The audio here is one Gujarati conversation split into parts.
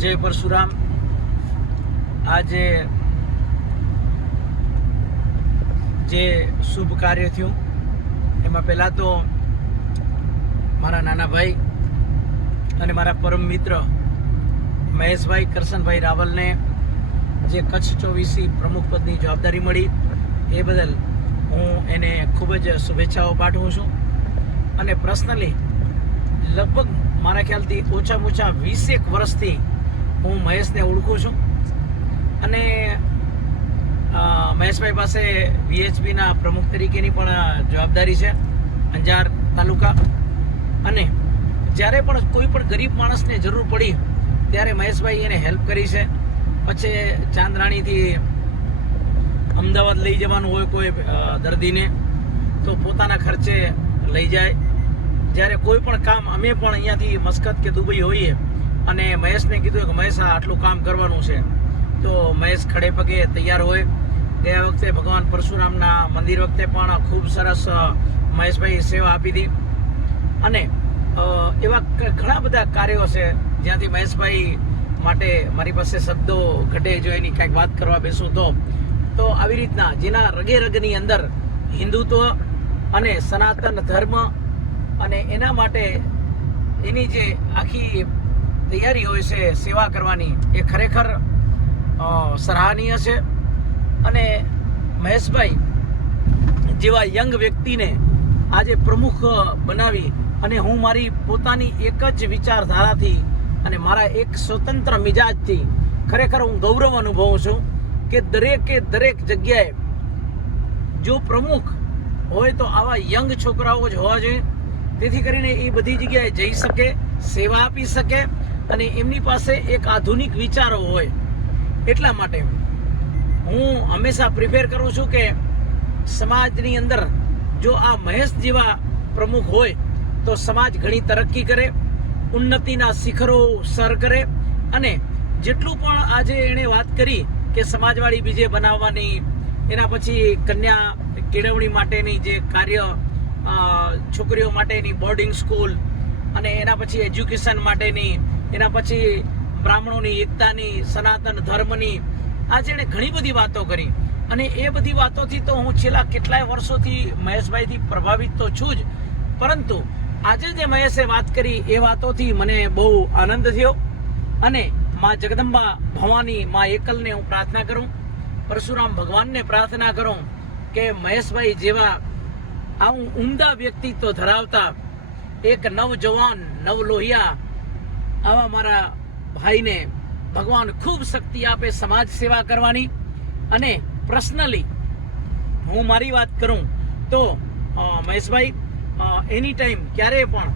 જય પરશુરામ. આજે જે શુભ કાર્ય થયું, એમાં પહેલાં તો મારા નાના ભાઈ અને મારા પરમ મિત્ર મહેશભાઈ કરશનભાઈ રાવલને જે કચ્છ ચોવીસી પ્રમુખ પદની જવાબદારી મળી, એ બદલ હું એને ખૂબ જ શુભેચ્છાઓ પાઠવું છું. અને પર્સનલી લગભગ મારા ખ્યાલથી ઓછામાં ઓછા વીસેક વર્ષથી હું મહેશને ઓળખું છું. અને મહેશભાઈ પાસે વીએચપીના પ્રમુખ તરીકેની પણ જવાબદારી છે, અંજાર તાલુકા. અને જ્યારે પણ કોઈ પણ ગરીબ માણસને જરૂર પડી, ત્યારે મહેશભાઈ એને હેલ્પ કરી છે. પછી ચાંદરાણીથી અમદાવાદ લઈ જવાનું હોય કોઈ દર્દીને, તો પોતાના ખર્ચે લઈ જાય. જ્યારે કોઈ પણ કામ, અમે પણ અહીંયાથી મસ્કત કે દુબઈ હોઈએ અને મહેશને કીધું કે મહેશ આટલું કામ કરવાનું છે. તો મહેશ ખડે પગે તૈયાર હોય. ગયા વખતે ભગવાન પરશુરામના મંદિર વખતે પણ ખૂબ સરસ મહેશભાઈ સેવા આપી હતી અને એવા ઘણા બધા કાર્યો છે જ્યાંથી મહેશભાઈ માટે મારી પાસે શબ્દો ઘટે જો એની કાંઈક વાત કરવા બેસું તો. તો આવી રીતના જેના રગે રગની અંદર હિન્દુત્વ અને સનાતન ધર્મ અને એના માટે એની જે આખી તૈયારી હોય છે, સેવા કરવાની એ ખરેખર સરાહનીય છે. અને મહેશભાઈ જેવા યંગ વ્યક્તિને આજે પ્રમુખ બનાવી અને હું મારી પોતાની એક જ વિચારધારાથી અને મારા એક સ્વતંત્ર મિજાજથી ખરેખર હું ગૌરવ અનુભવું છું કે દરેકે દરેક જગ્યાએ જો પ્રમુખ હોય તો આવા યંગ છોકરાઓ જ હોવા જોઈએ. તેથી કરીને એ બધી જગ્યાએ જઈ શકે, સેવા આપી શકે અને એમની પાસે એક આધુનિક વિચારો હોય એટલા માટે હું. હંમેશા પ્રિપેર કરું છું કે સમાજની અંદર જો આ મહેશ જેવા પ્રમુખ હોય તો સમાજ ઘણી તરક્કી કરે, ઉન્નતિના શિખરો સર કરે અને જેટલું પણ આજે એણે વાત કરી કે સમાજવાળી બીજે બનાવવાની, એના પછી કન્યા કેળવણી માટેની જે કાર્ય છોકરીઓ માટેની બોર્ડિંગ સ્કૂલ અને એના પછી એજ્યુકેશન માટેની એના પછી બ્રાહ્મણોની એકતાની સનાતન ધર્મની આજે એણે ઘણી બધી વાતો કરી. અને એ બધી વાતોથી તો હું છેલ્લા કેટલાય વર્ષોથી મહેશભાઈથી પ્રભાવિત તો છું જ. પરંતુ આજે જે મહેશે વાત કરી એ વાતોથી મને બહુ આનંદ થયો. અને માં જગદંબા ભવાની માં એકલને હું પ્રાર્થના કરું. પરશુરામ ભગવાનને પ્રાર્થના કરું કે મહેશભાઈ જેવા આવું ઉમદા વ્યક્તિત્વ ધરાવતા એક નવજવાન, નવલોહિયા આવા મારા ભાઈને ભગવાન ખૂબ શક્તિ આપે સમાજ સેવા કરવાની અને પર્સનલી હું મારી વાત કરું તો મહેશભાઈ એની ટાઈમ ક્યારે પણ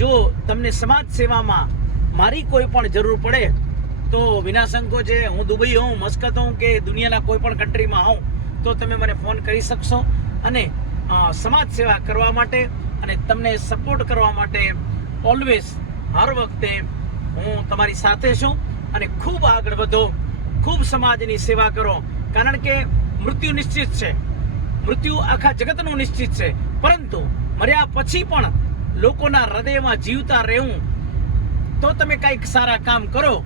જો તમને સમાજ સેવામાં મારી કોઈ પણ જરૂર પડે તો વિના સંકોચે હું દુબઈ હોઉં, મસ્કત હોઉં કે દુનિયાના કોઈ પણ કન્ટ્રીમાં હોઉં, તો તમે મને ફોન કરી શકશો. અને સમાજ સેવા કરવા માટે અને તમને સપોર્ટ કરવા માટે ઓલવેઝ હર વખતે હું તમારી સાથે છું અને ખૂબ આગળ વધો, ખૂબ સમાજની સેવા કરો. કારણ કે મૃત્યુ નિશ્ચિત છે. મૃત્યુ આખા જગતનું નિશ્ચિત છે. પરંતુ મર્યા પછી પણ લોકોના હૃદયમાં જીવતા રહેવું, તો તમે કંઈક સારા કામ કરો.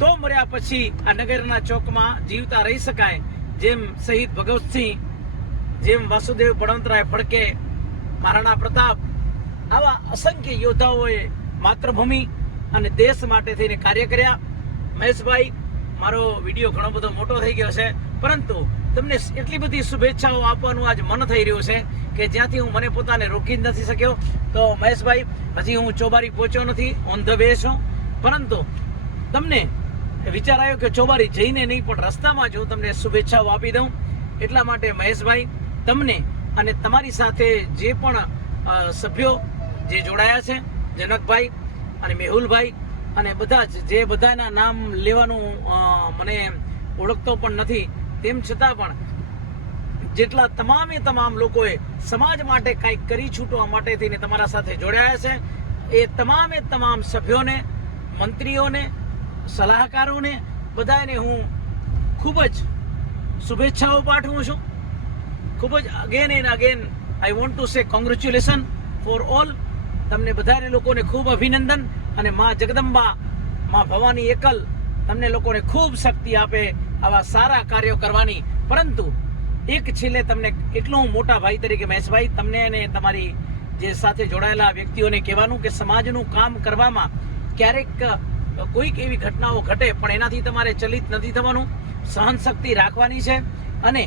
તો મર્યા પછી આ નગરના ચોકમાં જીવતા રહી શકાય. જેમ શહીદ ભગવતસિંહ જેમ વાસુદેવ બળવંતરાય ફડકે, મહારાણા પ્રતાપ, આવા અસંખ્ય યોદ્ધાઓએ માતૃભૂમિ અને દેશ માટે થઈને કાર્ય કર્યા. મહેશભાઈ, મારો વીડિયો ઘણો બધો મોટો થઈ ગયો છે. પરંતુ તમને એટલી બધી શુભેચ્છાઓ આપવાનું આજ મન થઈ રહ્યું છે કે જ્યાંથી હું મને પોતાને રોકી જ નથી શક્યો. તો મહેશભાઈ, હજી હું ચોબારી પહોંચ્યો નથી. ઓન ધ વે છું. પરંતુ તમને વિચાર આવ્યો કે ચોબારી જઈને નહીં, પણ રસ્તામાં જ હું તમને શુભેચ્છાઓ આપી દઉં. એટલા માટે મહેશભાઈ, તમને અને તમારી સાથે જે પણ સભ્યો જે જોડાયા છે જનકભાઈ અને મેહુલભાઈ અને બધા જ, જે બધાના નામ લેવાનું મને ઓળખતો પણ નથી. તેમ છતાં પણ જેટલા તમામે તમામ લોકોએ સમાજ માટે કંઈક કરી છૂટવા માટે થઈને તમારા સાથે જોડાયા છે, એ તમામે તમામ સભ્યોને, મંત્રીઓને, સલાહકારોને બધાને હું ખૂબ જ શુભેચ્છાઓ પાઠવું છું. ખૂબ જ again and again I want to say congratulation for all તમને બધાને લોકોને ખૂબ અભિનંદન અને મા જગદંબા, માં ભવાની એકલ તમને લોકોને ખૂબ શક્તિ આપે આવા સારા કાર્યો કરવાની. પરંતુ એક છેલ્લે તમને એટલું મોટા ભાઈ તરીકે મહેશભાઈ, તમને અને તમારી જે સાથે જોડાયેલા વ્યક્તિઓને કહેવાનું કે સમાજનું કામ કરવામાં ક્યારેક કોઈક એવી ઘટનાઓ ઘટે પણ એનાથી તમારે ચલિત નથી થવાનું. સહન શક્તિ રાખવાની છે અને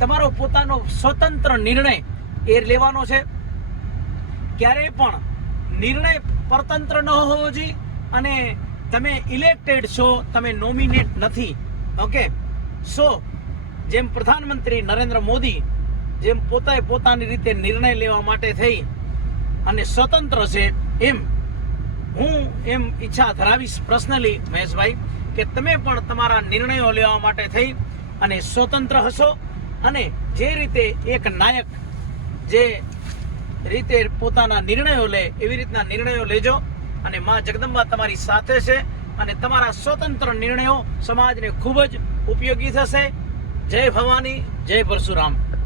તમારો પોતાનો સ્વતંત્ર નિર્ણય એ લેવાનો છે. ક્યારેય પણ નિર્ણય પરતંત્ર ન હોવો જોઈએ અને તમે ઇલેક્ટેડ છો, તમે નોમિનેટ નથી. ઓકે સો જેમ પ્રધાનમંત્રી નરેન્દ્ર મોદી, જેમ પોતાએ પોતાની રીતે નિર્ણય લેવા માટે થઈ અને સ્વતંત્ર છે, એમ હું એમ ઈચ્છા ધરાવીશ પર્સનલી મહેશભાઈ, કે તમે પણ તમારા નિર્ણયો લેવા માટે થઈ અને સ્વતંત્ર હશો અને જે રીતે એક નાયક, જે રીતે પોતાના નિર્ણયો લે, એવી રીતના નિર્ણયો લેજો. અને માં જગદંબા તમારી સાથે છે અને તમારા સ્વતંત્ર નિર્ણયો સમાજને ખૂબ જ ઉપયોગી થશે. જય ભવાની, જય પરશુરામ.